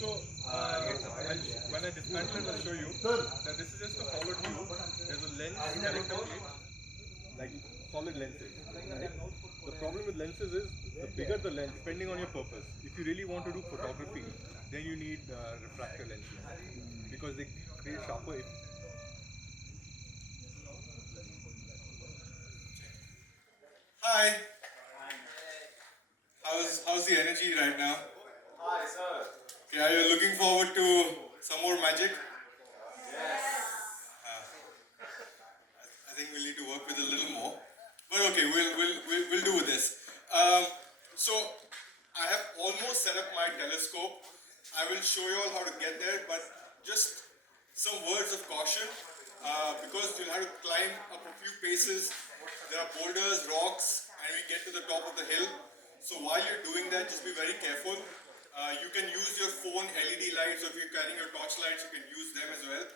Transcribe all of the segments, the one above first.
So when I dismantle it, I'll show you that this is just a hollow tube. There's a lens character plate, like solid lenses. Right? The problem with lenses is the bigger the lens, depending on your purpose. If you really want to do photography, then you need refractor lenses because they create sharper. Hi. How's the energy right now? Hi, sir. Okay, are you looking forward to some more magic? I think we'll need to work with a little more, but okay, we'll do with this. So I have almost set up my telescope. I will show you all how to get there, but just some words of caution because you'll have to climb up a few paces. There are boulders, rocks, and we get to the top of the hill. So while you're doing that, just be very careful. You can use your phone LED lights, or if you're carrying your torch lights, you can use them as well.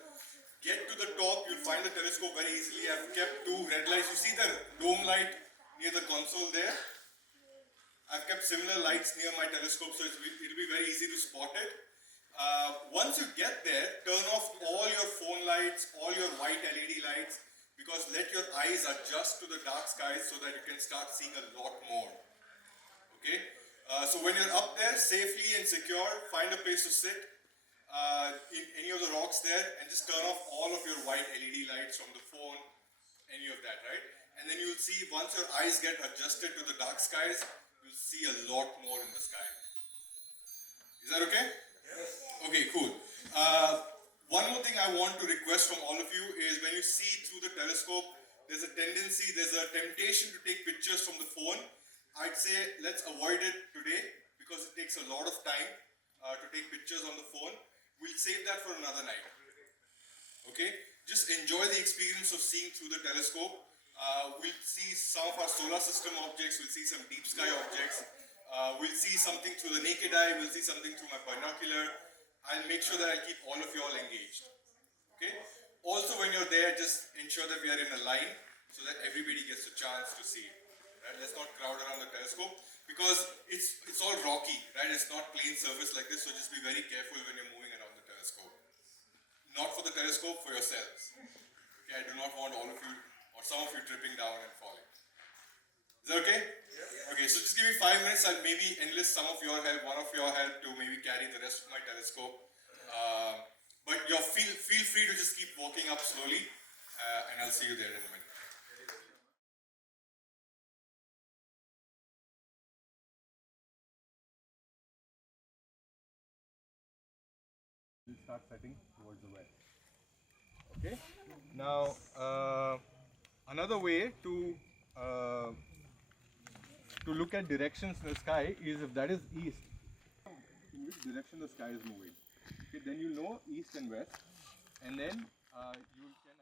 Get to the top, you'll find the telescope very easily. I've kept two red lights. You see the dome light near the console there? I've kept similar lights near my telescope, so it'll be very easy to spot it. Once you get there, turn off all your phone lights, all your white LED lights, because let your eyes adjust to the dark skies so that you can start seeing a lot more. Okay? So when you're up there, safely and secure, find a place to sit in any of the rocks there and just turn off all of your white LED lights from the phone, any of that, right? And then you'll see once your eyes get adjusted to the dark skies, you'll see a lot more in the sky. Is that okay? Yes. Okay, cool. One more thing I want to request from all of you is when you see through the telescope, there's a temptation to take pictures from the phone. I'd say let's avoid it today because it takes a lot of time to take pictures on the phone. We'll save that for another night. Okay? Just enjoy the experience of seeing through the telescope. We'll see some of our solar system objects, we'll see some deep sky objects, we'll see something through the naked eye, we'll see something through my binocular. I'll make sure that I keep all of you all engaged. Okay? Also, when you're there, just ensure that we are in a line so that everybody gets a chance to see it. Right? Let's not crowd around the telescope because it's all rocky, right? It's not plain surface like this, so just be very careful when you're moving around the telescope. Not for the telescope, for yourselves. Okay, I do not want all of you or some of you tripping down and falling. Is that okay? Yes. Okay, so just give me 5 minutes. I'll maybe enlist some of your help, one of your help to maybe carry the rest of my telescope. But feel free to just keep walking up slowly, and I'll see you there in a minute. We'll start setting towards the west. Okay. Now, another way to look at directions in the sky is if that is east, in which direction the sky is moving. Okay, then you know east and west, and then you can